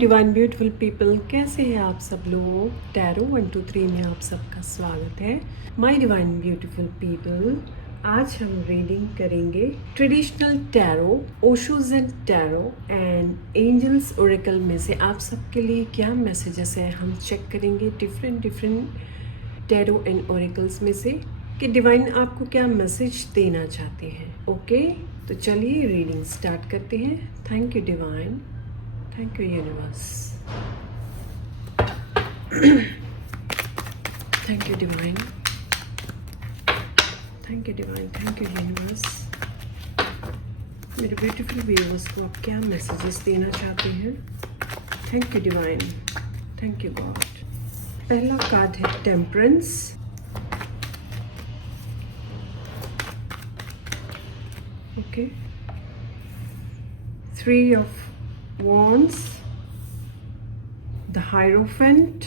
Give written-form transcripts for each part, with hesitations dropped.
Divine beautiful people, कैसे हैं आप सब लोग। टैरो 123 में आप सबका स्वागत है। माय डिवाइन ब्यूटीफुल पीपल, आज हम रीडिंग करेंगे traditional tarot, Osho's and tarot and angels oracle में से आप सबके लिए क्या मैसेजेस है हम चेक करेंगे डिफरेंट टैरो एंड ओरेकल्स में से कि डिवाइन आपको क्या मैसेज देना चाहते हैं। ओके, तो चलिए रीडिंग स्टार्ट करते हैं। Thank you divine, thank you universe. Thank you divine, thank you divine, thank you universe. मेरे ब्यूटीफुल व्यूअर्स को आप क्या मैसेजेस देना चाहते हैं। Thank you divine, thank you God. पहला कार्ड है temperance, okay. 3 of Wands, the Hierophant,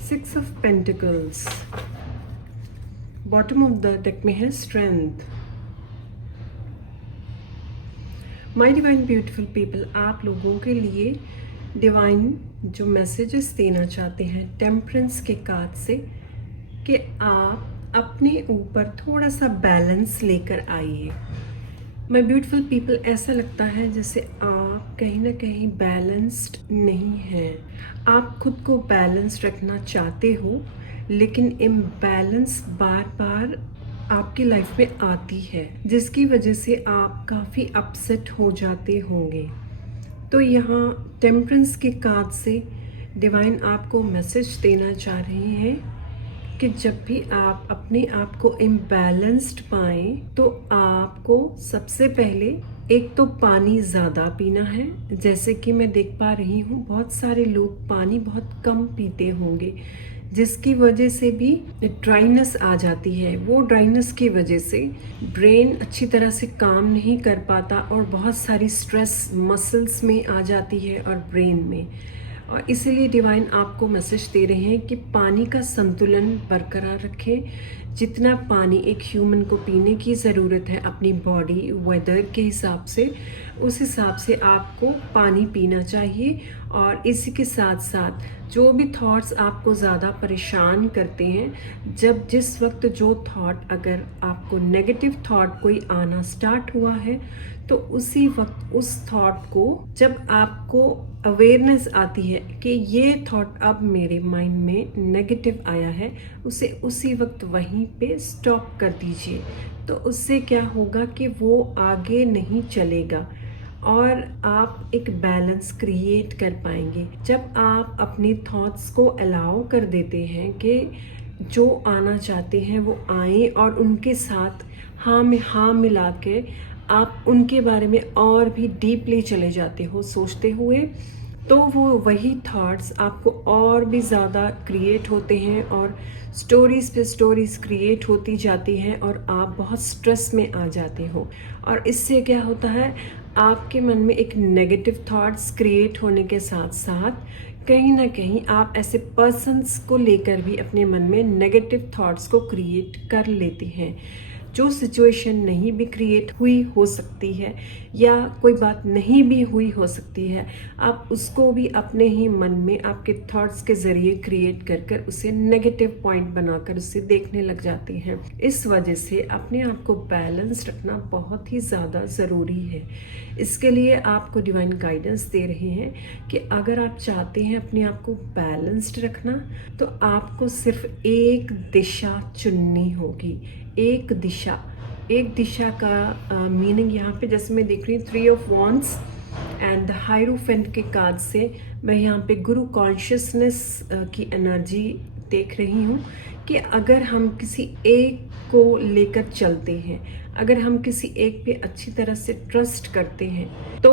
Six of Pentacles, bottom of the deck में है Strength. My divine beautiful people, आप लोगों के लिए डिवाइन जो मैसेजेस देना चाहते हैं टेम्परेंस के कार्ड से कि आप अपने ऊपर थोड़ा सा बैलेंस लेकर आइए। माय ब्यूटीफुल पीपल, ऐसा लगता है जैसे आप कहीं ना कहीं बैलेंस्ड नहीं हैं। आप खुद को बैलेंस रखना चाहते हो, लेकिन इम्बैलेंस बार बार आपकी लाइफ में आती है, जिसकी वजह से आप काफ़ी अपसेट हो जाते होंगे। तो यहाँ टेम्परेंस के कार्ड से डिवाइन आपको मैसेज देना चाह रहे हैं कि जब भी आप अपने आप को इम्बैलेंस्ड पाएं तो आपको सबसे पहले एक तो पानी ज़्यादा पीना है। जैसे कि मैं देख पा रही हूँ बहुत सारे लोग पानी बहुत कम पीते होंगे, जिसकी वजह से भी ड्राइनेस आ जाती है। वो ड्राइनेस की वजह से ब्रेन अच्छी तरह से काम नहीं कर पाता और बहुत सारी स्ट्रेस मसल्स में आ जाती है और ब्रेन में। और इसीलिए डिवाइन आपको मैसेज दे रहे हैं कि पानी का संतुलन बरकरार रखें। जितना पानी एक ह्यूमन को पीने की ज़रूरत है अपनी बॉडी वेदर के हिसाब से, उस हिसाब से आपको पानी पीना चाहिए। और इसी के साथ साथ जो भी थॉट्स आपको ज़्यादा परेशान करते हैं, जिस वक्त जो थॉट अगर आपको नेगेटिव थॉट कोई आना स्टार्ट हुआ है, तो उसी वक्त उस थॉट को जब आपको अवेयरनेस आती है कि ये थॉट अब मेरे माइंड में नेगेटिव आया है, उसे उसी वक्त वहीं पे स्टॉप कर दीजिए। तो उससे क्या होगा कि वो आगे नहीं चलेगा और आप एक बैलेंस क्रिएट कर पाएंगे। जब आप अपने थॉट्स को अलाउ कर देते हैं कि जो आना चाहते हैं वो आए और उनके साथ हाँ में हाँ मिला के आप उनके बारे में और भी डीपली चले जाते हो सोचते हुए, तो वो वही थॉट्स आपको और भी ज़्यादा क्रिएट होते हैं और स्टोरीज पे स्टोरीज क्रिएट होती जाती हैं और आप बहुत स्ट्रेस में आ जाते हो। और इससे क्या होता है, आपके मन में एक नेगेटिव थॉट्स क्रिएट होने के साथ साथ कहीं ना कहीं आप ऐसे पर्सन्स को लेकर भी अपने मन में नेगेटिव थॉट्स को क्रिएट कर लेते हैं। जो सिचुएशन नहीं भी क्रिएट हुई हो सकती है या कोई बात नहीं भी हुई हो सकती है, आप उसको भी अपने ही मन में आपके थॉट्स के ज़रिए क्रिएट कर कर उसे नेगेटिव पॉइंट बनाकर उसे देखने लग जाते हैं। इस वजह से अपने आप को बैलेंस रखना बहुत ही ज़्यादा ज़रूरी है। इसके लिए आपको डिवाइन गाइडेंस दे रहे हैं कि अगर आप चाहते हैं अपने आप को बैलेंस्ड रखना, तो आपको सिर्फ एक दिशा चुननी होगी। एक दिशा का मीनिंग यहाँ पे जैसे मैं देख रही हूँ 3 of Wands and the hierophant के कार्ड से मैं यहाँ पे गुरु कॉन्शियसनेस की एनर्जी देख रही हूँ कि अगर हम किसी एक को लेकर चलते हैं, अगर हम किसी एक पे अच्छी तरह से ट्रस्ट करते हैं, तो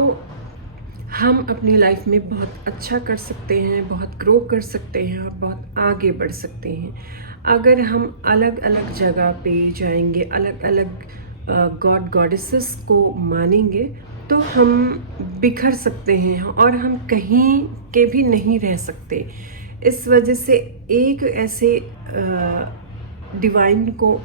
हम अपनी लाइफ में बहुत अच्छा कर सकते हैं, बहुत ग्रो कर सकते हैं और बहुत आगे बढ़ सकते हैं। अगर हम अलग अलग जगह पे जाएंगे, अलग अलग गॉड गॉडेसेस को मानेंगे, तो हम बिखर सकते हैं और हम कहीं के भी नहीं रह सकते। इस वजह से एक ऐसे डिवाइन को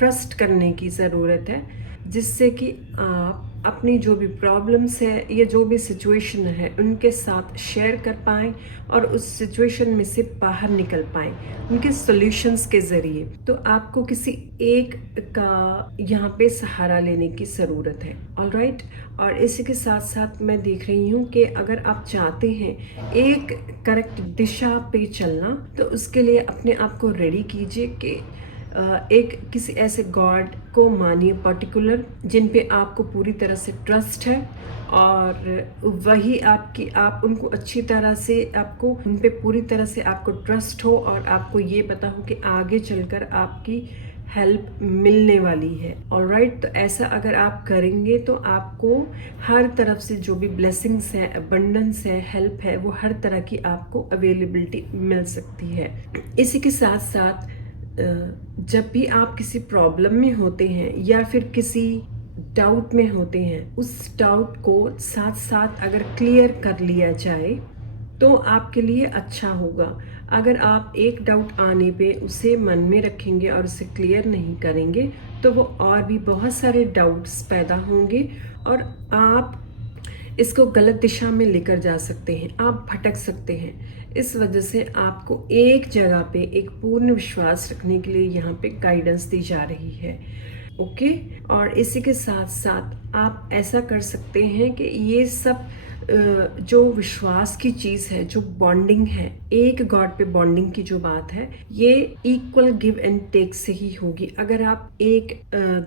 ट्रस्ट करने की ज़रूरत है, जिससे कि आप अपनी जो भी प्रॉब्लम्स है या जो भी सिचुएशन है उनके साथ शेयर कर पाएँ और उस सिचुएशन में से बाहर निकल पाएँ उनके सॉल्यूशंस के ज़रिए। तो आपको किसी एक का यहाँ पे सहारा लेने की ज़रूरत है। ऑलराइट, और इसी के साथ साथ मैं देख रही हूँ कि अगर आप चाहते हैं एक करेक्ट दिशा पे चलना, तो उसके लिए अपने आप को रेडी कीजिए कि एक किसी ऐसे गॉड को मानिए पर्टिकुलर, जिन पे आपको पूरी तरह से ट्रस्ट है और वही आप उनको अच्छी तरह से, आपको उन पे पूरी तरह से आपको ट्रस्ट हो और आपको ये पता हो कि आगे चलकर आपकी हेल्प मिलने वाली है। ऑलराइट, तो ऐसा अगर आप करेंगे तो आपको हर तरफ से जो भी ब्लेसिंग्स है, अबंडेंस है, हेल्प है, वो हर तरह की आपको अवेलेबिलिटी मिल सकती है। इसी के साथ साथ जब भी आप किसी प्रॉब्लम में होते हैं या फिर किसी डाउट में होते हैं, उस डाउट को साथ साथ अगर क्लियर कर लिया जाए तो आपके लिए अच्छा होगा। अगर आप एक डाउट आने पे उसे मन में रखेंगे और उसे क्लियर नहीं करेंगे तो वो और भी बहुत सारे डाउट्स पैदा होंगे और आप इसको गलत दिशा में लेकर जा सकते हैं, आप भटक सकते हैं। इस वजह से आपको एक जगह पे एक पूर्ण विश्वास रखने के लिए यहाँ पे गाइडेंस दी जा रही है। ओके, और इसी के साथ साथ आप ऐसा कर सकते हैं कि ये सब जो विश्वास की चीज़ है, जो बॉन्डिंग है, एक गॉड पे बॉन्डिंग की जो बात है, ये इक्वल गिव एंड टेक से ही होगी। अगर आप एक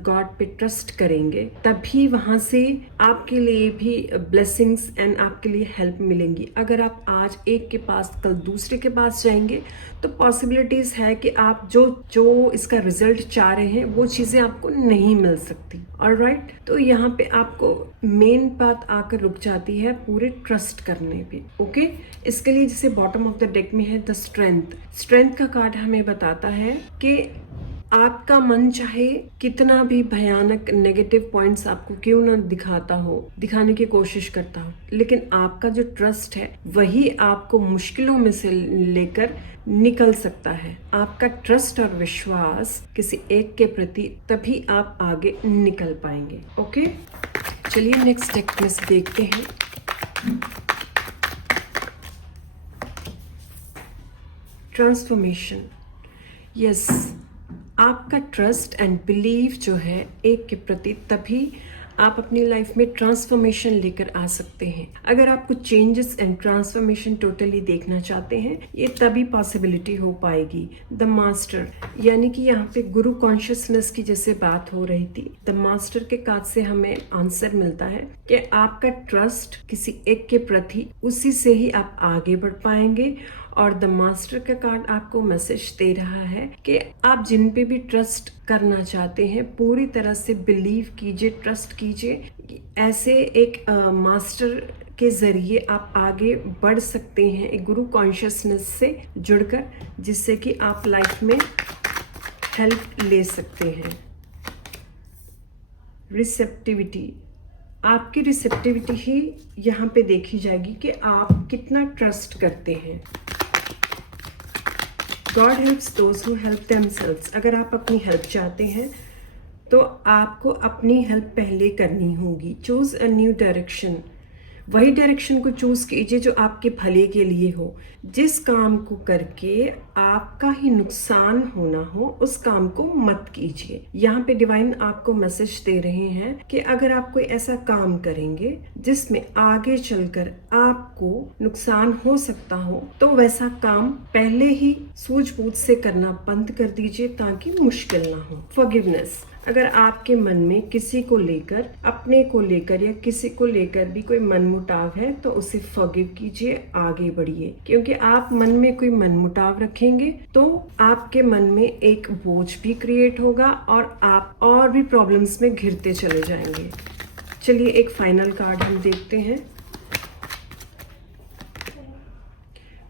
गॉड पे ट्रस्ट करेंगे तभी वहां से आपके लिए भी ब्लेसिंग्स एंड आपके लिए हेल्प मिलेंगी। अगर आप आज एक के पास कल दूसरे के पास जाएंगे तो पॉसिबिलिटीज है कि आप जो इसका रिजल्ट चाह रहे हैं वो चीजें आपको नहीं मिल सकती। ऑलराइट, तो यहाँ पे आपको मेन बात आकर रुक जाती है पूरे ट्रस्ट करने पे। ओके, इसके लिए जैसे बॉटम ऑफ द डेक में है द स्ट्रेंथ का कार्ड हमें बताता है कि आपका मन चाहे कितना भी भयानक नेगेटिव पॉइंट्स आपको क्यों ना दिखाने की कोशिश करता हो, लेकिन आपका जो ट्रस्ट है वही आपको मुश्किलों में से लेकर निकल सकता है। आपका ट्रस्ट और विश्वास किसी एक के प्रति, तभी आप आगे निकल पाएंगे। ओके, चलिए नेक्स्ट डेक में से देखते हैं। ट्रांसफॉर्मेशन। यस, आपका ट्रस्ट एंड बिलीव जो है एक के प्रति, तभी आप अपनी लाइफ में ट्रांसफॉर्मेशन लेकर आ सकते हैं। अगर आप कुछ चेंजेस एंड ट्रांसफॉर्मेशन टोटली देखना चाहते हैं, ये तभी पॉसिबिलिटी हो पाएगी। द मास्टर, यानी कि यहाँ पे गुरु कॉन्शियसनेस की जैसे बात हो रही थी, द मास्टर के कार्ड से हमें आंसर मिलता है कि आपका ट्रस्ट किसी एक के प्रति, उसी से ही आप आगे बढ़ पाएंगे। और द मास्टर का कार्ड आपको मैसेज दे रहा है कि आप जिन पे भी ट्रस्ट करना चाहते हैं पूरी तरह से बिलीव कीजिए, ट्रस्ट कीजिए। ऐसे एक मास्टर के जरिए आप आगे बढ़ सकते हैं, एक गुरु कॉन्शियसनेस से जुड़कर, जिससे कि आप लाइफ में हेल्प ले सकते हैं। रिसेप्टिविटी, आपकी रिसेप्टिविटी ही यहाँ पे देखी जाएगी कि आप कितना ट्रस्ट करते हैं। God helps those who help themselves. अगर आप अपनी हेल्प चाहते हैं तो आपको अपनी हेल्प पहले करनी होगी। चूज अ न्यू डायरेक्शन, वही डायरेक्शन को चूज कीजिए जो आपके भले के लिए हो। जिस काम को करके आपका ही नुकसान होना हो, उस काम को मत कीजिए। यहाँ पे डिवाइन आपको मैसेज दे रहे हैं कि अगर आप कोई ऐसा काम करेंगे जिसमें आगे चलकर आपको नुकसान हो सकता हो, तो वैसा काम पहले ही सूझबूझ से करना बंद कर दीजिए ताकि मुश्किल ना हो। फॉरगिवनेस, अगर आपके मन में किसी को लेकर, अपने को लेकर या किसी को लेकर भी कोई मनमुटाव है तो उसे फॉरगिव कीजिए, आगे बढ़िए। क्योंकि आप मन में कोई मनमुटाव रखेंगे तो आपके मन में एक बोझ भी क्रिएट होगा और आप और भी प्रॉब्लम्स में घिरते चले जाएंगे। चलिए एक फाइनल कार्ड हम देखते हैं।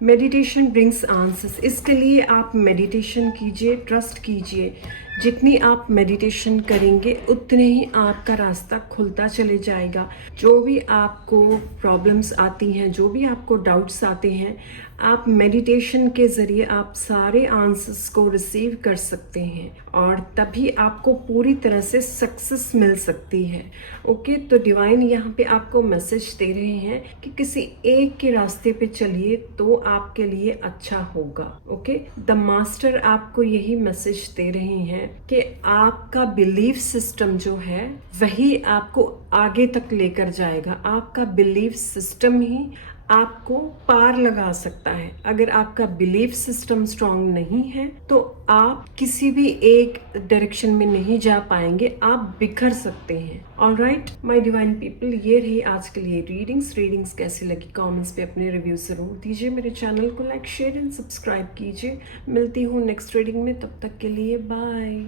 Meditation brings answers. इसके लिए आप मेडिटेशन कीजिए, ट्रस्ट कीजिए जितनी आप मेडिटेशन करेंगे उतने ही आपका रास्ता खुलता चले जाएगा। जो भी आपको प्रॉब्लम्स आती हैं, जो भी आपको डाउट्स आते हैं, आप मेडिटेशन के ज़रिए आप सारे आंसर्स को रिसीव कर सकते हैं और तभी आपको पूरी तरह से सक्सेस मिल सकती है। ओके, तो डिवाइन यहाँ पे आपको मैसेज दे रहे हैं कि किसी एक के रास्ते पे चलिए तो आपके लिए अच्छा होगा। ओके, द मास्टर आपको यही मैसेज दे रहे हैं कि आपका बिलीफ सिस्टम जो है वही आपको आगे तक लेकर जाएगा। आपका बिलीफ सिस्टम ही आपको पार लगा सकता है। अगर आपका बिलीफ सिस्टम स्ट्रांग नहीं है तो आप किसी भी एक डायरेक्शन में नहीं जा पाएंगे, आप बिखर सकते हैं। ऑलराइट माय डिवाइन पीपल, ये रही आज के लिए रीडिंग्स कैसी लगी कमेंट्स पे अपने रिव्यू जरूर दीजिए। मेरे चैनल को लाइक शेयर एंड सब्सक्राइब कीजिए। मिलती हूँ नेक्स्ट रीडिंग में, तब तक के लिए बाय।